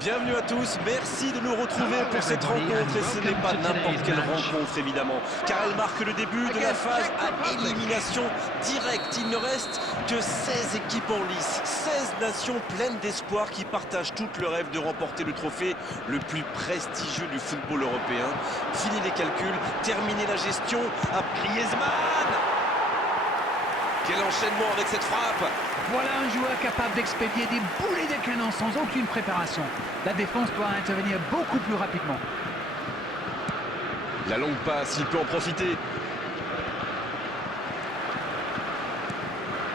Bienvenue à tous, merci de nous retrouver pour cette rencontre et ce n'est pas n'importe quelle rencontre évidemment car elle marque le début de la phase à élimination directe. Il ne reste que 16 équipes en lice, 16 nations pleines d'espoir qui partagent toutes le rêve de remporter le trophée le plus prestigieux du football européen. Fini les calculs, terminer la gestion à Griezmann. Quel enchaînement avec cette frappe! Voilà un joueur capable d'expédier des boulets de canon sans aucune préparation. La défense doit intervenir beaucoup plus rapidement. La longue passe, il peut en profiter.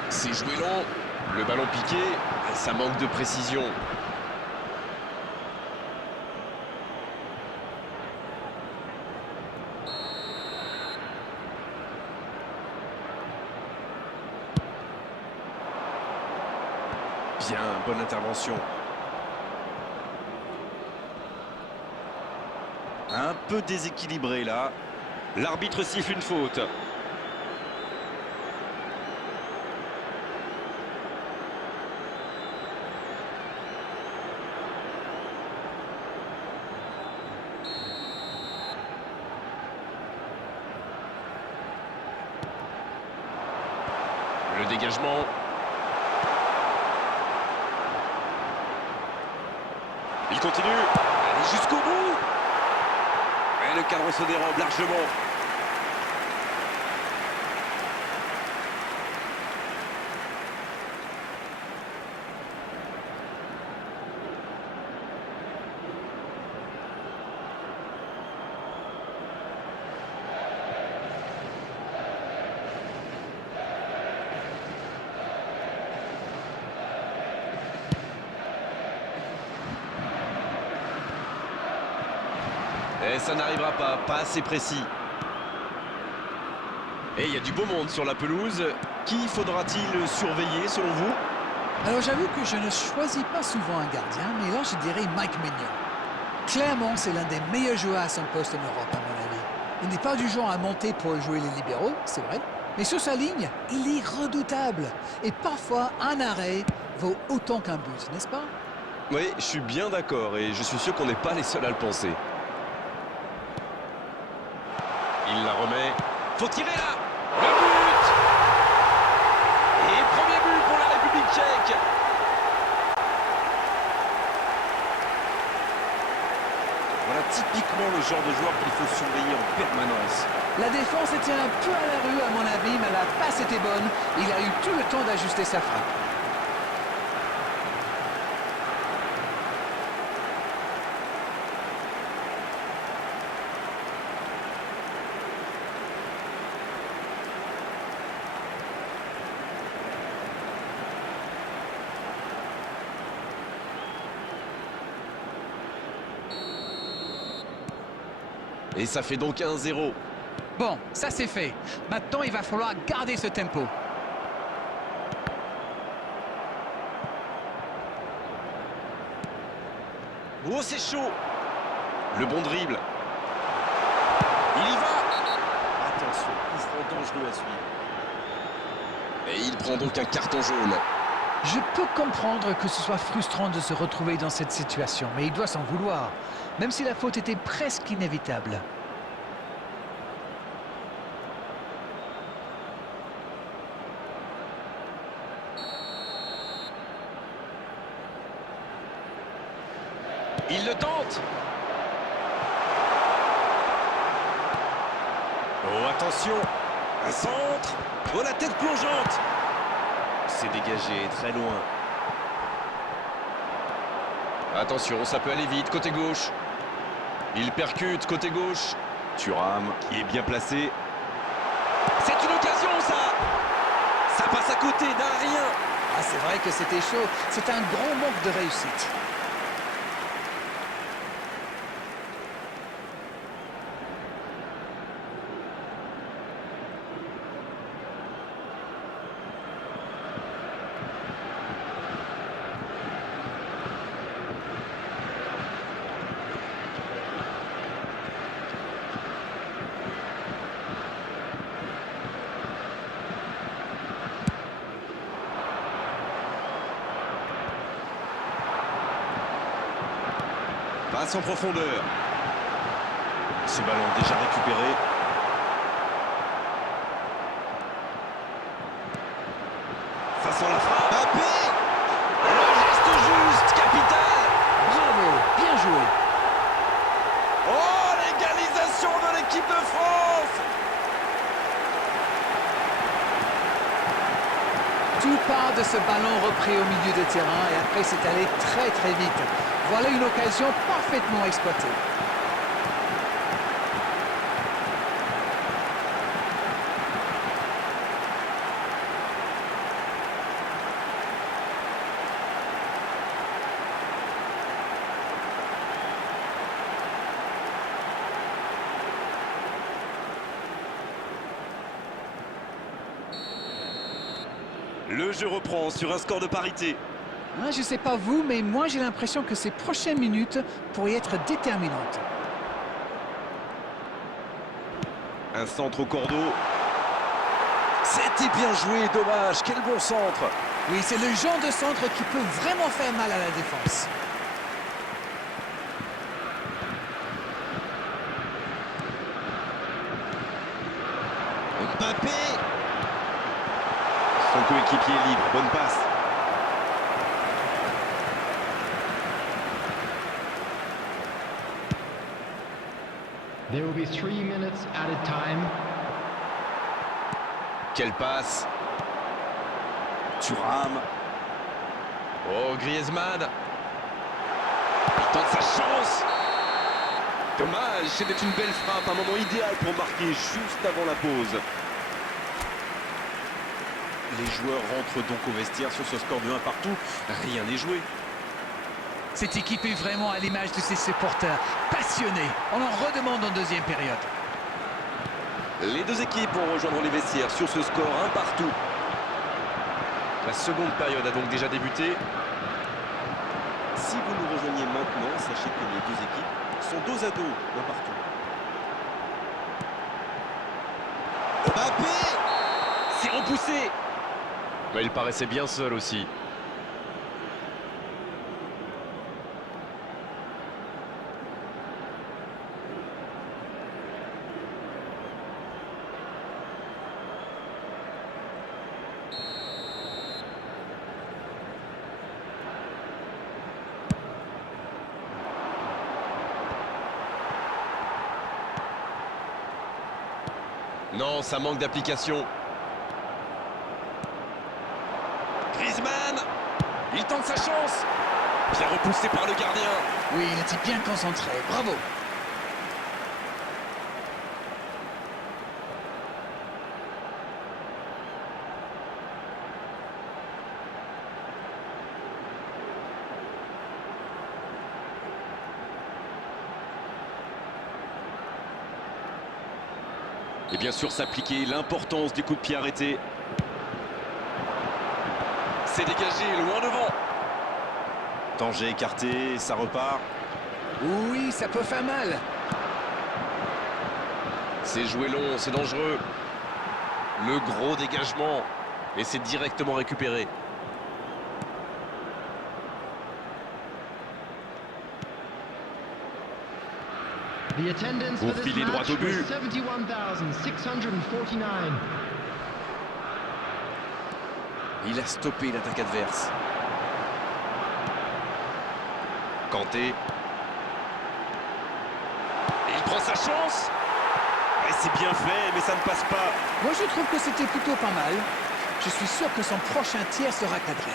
C'est joué long. Le ballon piqué, ça manque de précision. Bien, bonne intervention. Un peu déséquilibré là. L'arbitre siffle une faute. Le dégagement. Il continue. Allez jusqu'au bout. Et le cadre se dérobe largement. Et ça n'arrivera pas assez précis. Et il y a du beau monde sur la pelouse. Qui faudra-t-il surveiller selon vous? Alors j'avoue que je ne choisis pas souvent un gardien, mais là je dirais Mike Maignan. Clairement, c'est l'un des meilleurs joueurs à son poste en Europe, à mon avis. Il n'est pas du genre à monter pour jouer les libéraux, c'est vrai. Mais sur sa ligne, il est redoutable. Et parfois, un arrêt vaut autant qu'un but, n'est-ce pas? Oui, je suis bien d'accord et je suis sûr qu'on n'est pas les seuls à le penser. Il la remet. Faut tirer là. Le but. Et premier but pour la République tchèque. Voilà typiquement le genre de joueur qu'il faut surveiller en permanence. La défense était un peu à la rue à mon avis, mais la passe était bonne. Il a eu tout le temps d'ajuster sa frappe. Et ça fait donc 1-0. Bon, ça c'est fait. Maintenant, il va falloir garder ce tempo. Oh, c'est chaud. Le bon dribble. Il y va. Attention, coup franc dangereux à suivre. Et il prend donc un carton jaune. Je peux comprendre que ce soit frustrant de se retrouver dans cette situation, mais il doit s'en vouloir, même si la faute était presque inévitable. Il le tente. Oh, attention. Un centre. Oh, la tête plongeante. C'est dégagé, très loin. Attention, ça peut aller vite, côté gauche. Il percute, côté gauche. Thuram, qui est bien placé. C'est une occasion, ça. Ça passe à côté d'un rien. Ah, c'est vrai que c'était chaud. C'est un grand manque de réussite. Passe en profondeur. Ce ballon déjà récupéré. Façon la frappe. Mbappé. Le geste juste, capital. Bravo, bien joué. Oh, l'égalisation de l'équipe de France. Tout part de ce ballon repris au milieu de terrain et après c'est allé très très vite. Voilà une occasion parfaitement exploitée. Le jeu reprend sur un score de parité. Hein, je ne sais pas vous, mais moi j'ai l'impression que ces prochaines minutes pourraient être déterminantes. Un centre au cordeau. C'était bien joué, dommage. Quel bon centre. Oui, c'est le genre de centre qui peut vraiment faire mal à la défense. Mbappé. Son coéquipier libre, bonne passe. There will be 3 minutes added time. Quelle passe. Thuram. Oh, Griezmann. Il tente sa chance. Dommage, c'était une belle frappe, un moment idéal pour marquer juste avant la pause. Les joueurs rentrent donc au vestiaire sur ce score de 1 partout. Rien n'est joué. Cette équipe est vraiment à l'image de ses supporters, passionnés. On en redemande en deuxième période. Les deux équipes vont rejoindre les vestiaires sur ce score 1 partout. La seconde période a donc déjà débuté. Si vous nous rejoignez maintenant, sachez que les deux équipes sont dos à dos, 1 partout. Mbappé. C'est repoussé. Mais il paraissait bien seul aussi. Non, ça manque d'application. Griezmann. Il tente sa chance. Bien repoussé par le gardien. Oui, il était bien concentré. Bravo. Et bien sûr s'appliquer l'importance des coups de pied arrêtés. C'est dégagé, loin devant. Danger écarté, ça repart. Oui, ça peut faire mal. C'est joué long, c'est dangereux. Le gros dégagement. Et c'est directement récupéré. The attendance Pour for this filer droit match au but. was 71,649. Il a stoppé l'attaque adverse. Kanté. Il prend sa chance. Et c'est bien fait, mais ça ne passe pas. Moi, je trouve que c'était plutôt pas mal. Je suis sûr que son prochain tir sera cadré.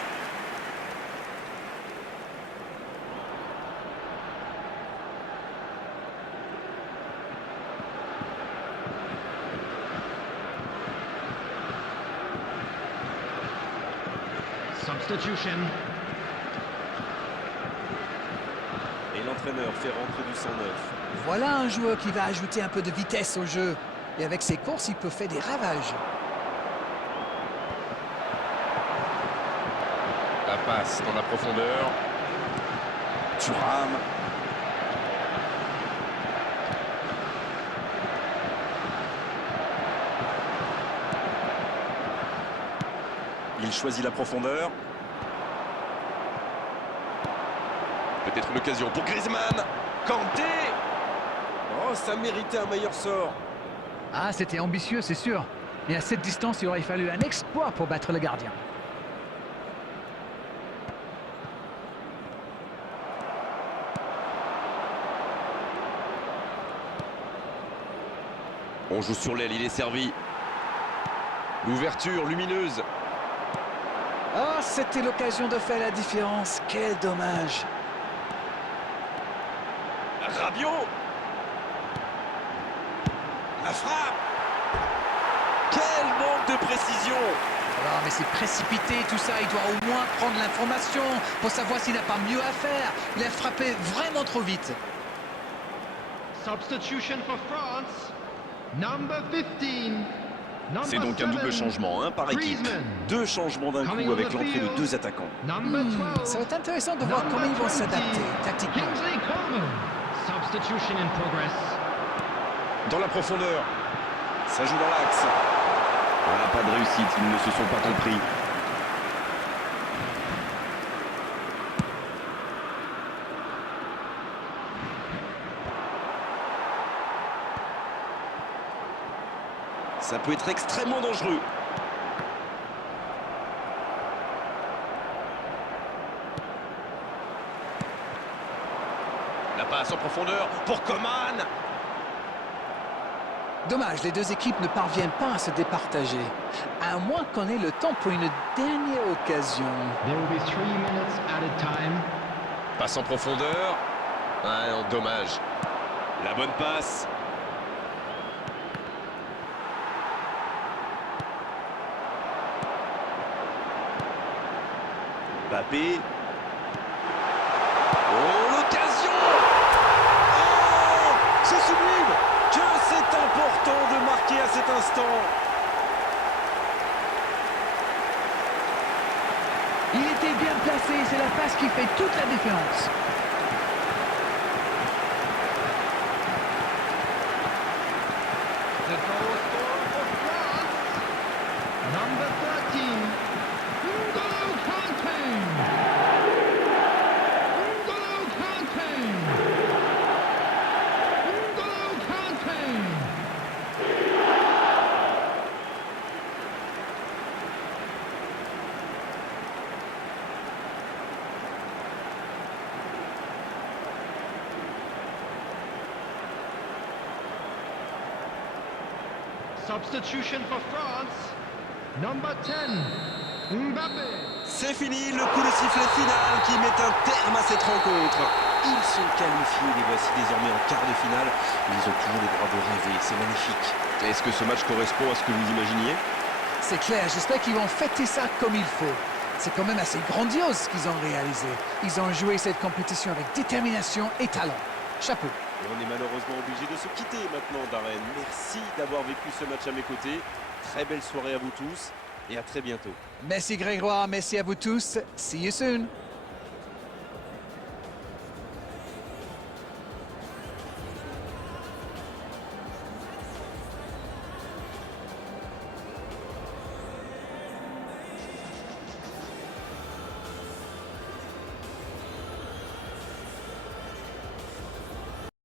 Substitution. Et l'entraîneur fait rentrer du 109. Voilà un joueur qui va ajouter un peu de vitesse au jeu. Et avec ses courses, il peut faire des ravages. La passe dans la profondeur. Thuram. Il choisit la profondeur. Peut-être une occasion pour Griezmann. Kanté. Oh, ça méritait un meilleur sort. Ah, c'était ambitieux, c'est sûr. Mais à cette distance, il aurait fallu un exploit pour battre le gardien. On joue sur l'aile, il est servi. L'ouverture lumineuse. Ah, c'était l'occasion de faire la différence. Quel dommage. Rabiot. La frappe. Quel manque de précision. Alors, mais c'est précipité tout ça. Il doit au moins prendre l'information pour savoir s'il n'a pas mieux à faire. Il a frappé vraiment trop vite. Substitution for France. Number 15. C'est donc un double changement, hein, par équipe. Deux changements d'un coup avec l'entrée de deux attaquants. Ça va être intéressant de voir comment ils vont s'adapter tactiquement. Substitution in progress. Dans la profondeur. Ça joue dans l'axe. Ah, pas de réussite, ils ne se sont pas compris. Ça peut être extrêmement dangereux. La passe en profondeur pour Coman. Dommage, les deux équipes ne parviennent pas à se départager. À moins qu'on ait le temps pour une dernière occasion. There will be 3 minutes added time. Passe en profondeur. Ah non, dommage. La bonne passe. Mbappé. Oh, l'occasion! Oh, c'est sublime! Que c'est important de marquer à cet instant! Il était bien placé, c'est la passe qui fait toute la différence. The goal scorer for France. Number 13. N'Golo Kanté. N'Golo Kanté. N'Golo Kanté. Substitution for France. Number 10. Mbappé. C'est fini, le coup de sifflet final qui met un terme à cette rencontre. Ils sont qualifiés, les voici désormais en quart de finale. Ils ont toujours le droit de rêver, c'est magnifique. Est-ce que ce match correspond à ce que vous imaginiez? C'est clair, j'espère qu'ils vont fêter ça comme il faut. C'est quand même assez grandiose ce qu'ils ont réalisé. Ils ont joué cette compétition avec détermination et talent. Chapeau. Et on est malheureusement obligé de se quitter maintenant, Darren. Merci d'avoir vécu ce match à mes côtés. Très belle soirée à vous tous et à très bientôt. Merci Grégoire, merci à vous tous. See you soon.